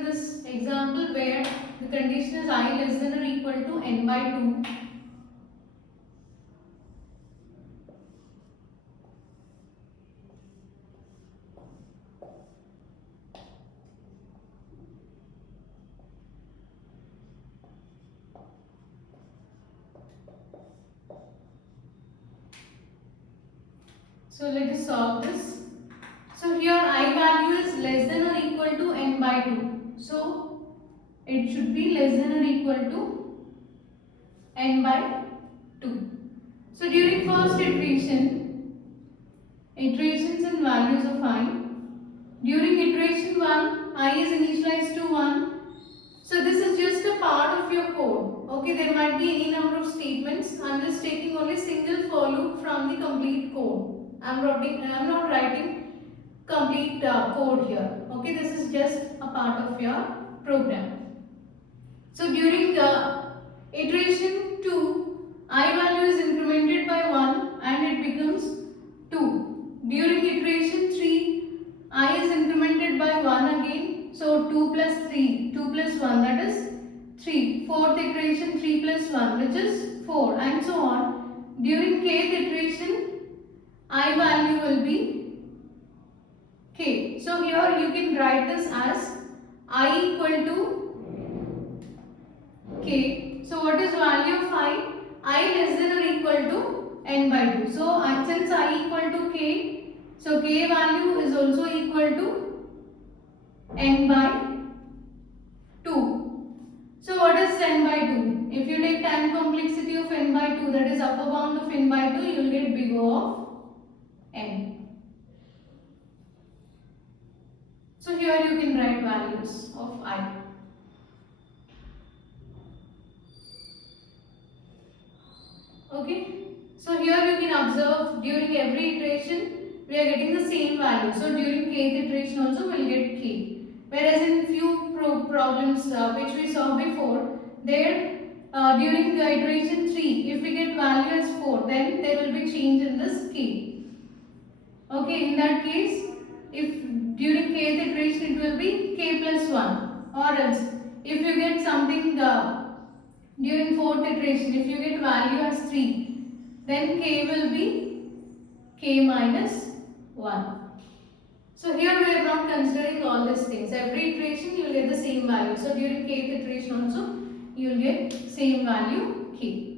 consider this example where the condition is I less than or equal to n by 2. So let us solve this. So here I value is less than or equal to n by 2. So it should be less than or equal to n by 2. So during first iteration, iterations and values of I. During iteration 1, I is initialized to 1. So this is just a part of your code. Okay, there might be any number of statements. I am just taking only single for loop from the complete code. I am not writing complete code here. Okay, this is just a part of your program. So during iteration 2, I value is incremented by 1 and it becomes 2. During iteration 3, I is incremented by 1 again. So 2 plus 3, 2 plus 1, that is 3. Fourth iteration 3 plus 1, which is 4, and so on. During kth iteration, I value will be k. So here you can write this as I equal to k. So what is value of I? I less than or equal to n by 2. So since I equal to k, so k value is also equal to n by 2. So what is n by 2? If you take time complexity of n by 2, that is upper bound of n by 2, you will get big O of n. So here you can write values of I. Okay. So here you can observe during every iteration we are getting the same value. So during kth iteration also we will get k. Whereas in few problems which we saw before, there during iteration 3, if we get value as 4, then there will be change in this k. Okay, in that case, if during kth iteration it will be k plus 1, or else if you get something during fourth iteration, if you get value as 3, then k will be k minus 1. So here we are not considering all these things. Every iteration you will get the same value. So during kth iteration also you will get same value k.